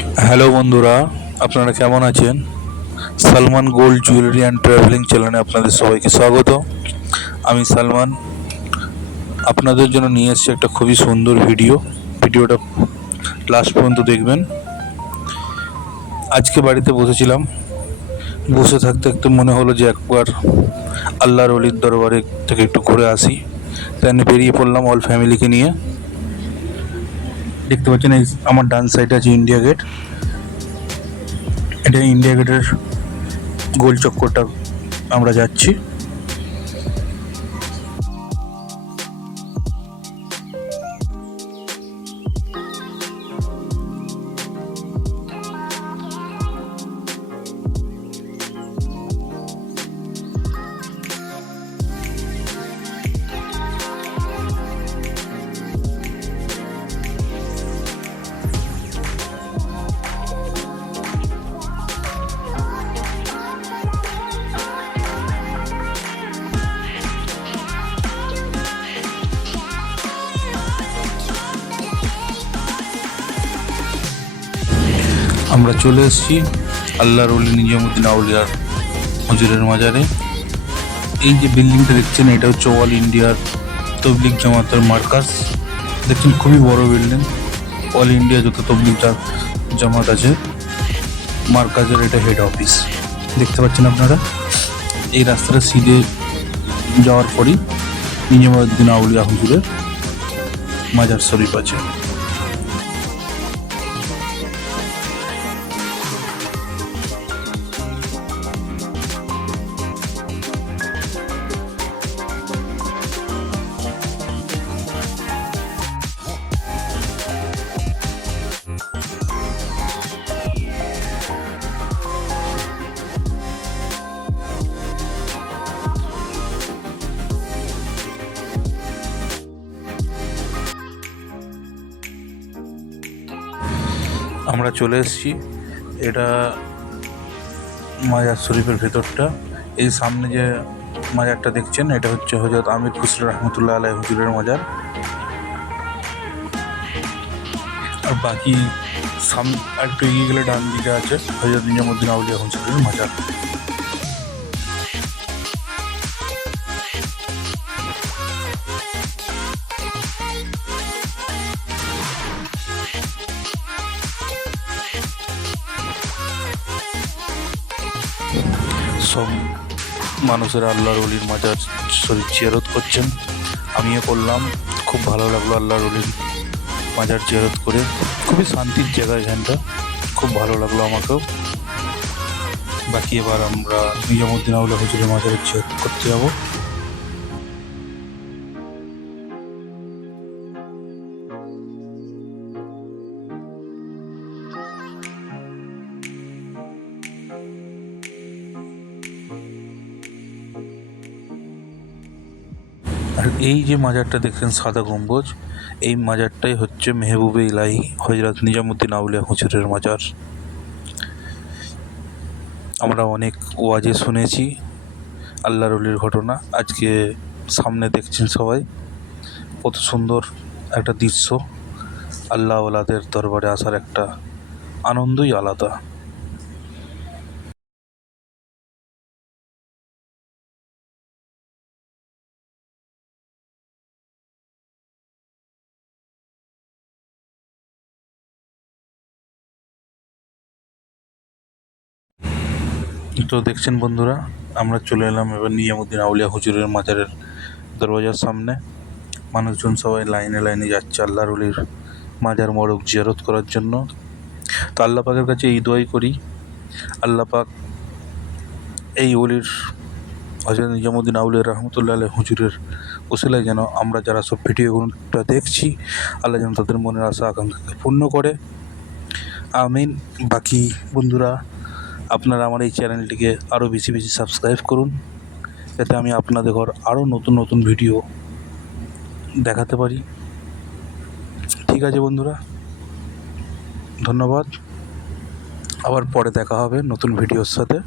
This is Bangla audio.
হ্যালো বন্ধুরা, আপনারা কেমন আছেন? Salman gold jewellery and travelling চ্যানেলে আপনাদের সবাইকে স্বাগত। আমি সালমান, আপনাদের জন্য নিয়ে এসেছি একটা খুবই সুন্দর ভিডিও। ভিডিওটা লাস্ট পর্যন্ত দেখবেন। আজকে বাড়িতে বসেছিলাম। বসে থাকতে থাকতে মনে হলো যে একবার আল্লাহর অলির দরবারে থেকে একটু ঘুরে আসি। তাই বেরিয়ে পড়লাম অল ফ্যামিলিকে নিয়ে। দেখতে পাচ্ছেন এই আমার ডান সাইডে আছে ইন্ডিয়া গেট এটা ইন্ডিয়া গেটের গোল চক্করটা আমরা যাচ্ছি। আমরা চলে এসেছি আল্লাহর অলি নিজামুদ্দিন আউলিয়ার হজুরের মাজারে। এই যে বিল্ডিংটা দেখছেন, এটা হচ্ছে অল ইন্ডিয়ার তবলিক জামাতের মার্কাস দেখছেন, খুবই বড় বিল্ডিং। অল ইন্ডিয়া যত তবলিক জামাত আছে, মার্কাজের এটা হেড অফিস দেখতে পাচ্ছেন আপনারা? এই রাস্তাটা সিধে যাওয়ার পরই নিজামুদ্দিন আউলিয়া হুজুরের মাজার শরীফ আছে। আমরা চলে এসেছি। এটা মাজার শরীফের ভেতরটা। এই সামনে যে মাজারটা দেখছেন, এটা হচ্ছে হজরত আমির খুসরো রহমতুল্লাহ আলাই হুজুরের মাজার। আর বাকি সাম একটু এগিয়ে গেলে ডান দিকে আছে হজরত নিজামুদ্দিন আউলিয়া হুজুরের মাজার। সব মানুষের আল্লাহর অলির মাজার শরীর জিয়ারত করছেন। আমিও করলাম। খুব ভালো লাগল আল্লাহর অলির মাজার জিয়ারত করে। খুবই শান্তির জায়গা এখানটা। খুব ভালো লাগল আমাকেও। বাকি এবার আমরা নিজামুদ্দিন আউলা হুজুরের মাজারের জিয়ারত করতে যাব। আর এই যে মাজারটা দেখছেন সাদা গম্বুজ, এই মাজারটাই হচ্ছে মেহবুবে ইলাহি হজরত নিজামুদ্দিন আউলিয়া হুজুরের মাজার। আমরা অনেক ওয়াজে শুনেছি আল্লাহর অলির ঘটনা। আজকে সামনে দেখছেন সবাই, কত সুন্দর একটা দৃশ্য। আল্লাহ ওলাদের দরবারে আসার একটা আনন্দই আলাদা। তো দেখছেন বন্ধুরা, আমরা চলে এলাম এবার নিজামুদ্দিন আউলিয়া হুজুরের মাজারের দরওয়াজার সামনে। মানুষজন সবাই লাইনে লাইনে যাচ্ছে আল্লাহর অলির মাজার মরক জিয়ারত করার জন্য। তো আল্লাহ পাকের কাছে এই দোয়াই করি, আল্লাহ পাক এই অলির হজরত নিজামুদ্দিন আউলিয়া রহমতুল্লাহ আলাই হুজুরের ওসিলায় যেন আমরা যারা সব ভিডিওগুলোটা দেখছি, আল্লাহ যেন তাদের মনের আশা, আকাঙ্ক্ষাকে পূর্ণ করে। আমিন। বাকি বন্ধুরা আপনারা আমার এই চ্যানেলটিকে আরও বেশি বেশি সাবস্ক্রাইব করুন। যাতে আমি আপনাদের ঘর আরও নতুন নতুন ভিডিও দেখাতে পারি। ঠিক আছে বন্ধুরা, ধন্যবাদ। আবার পরে দেখা হবে নতুন ভিডিওর সাথে।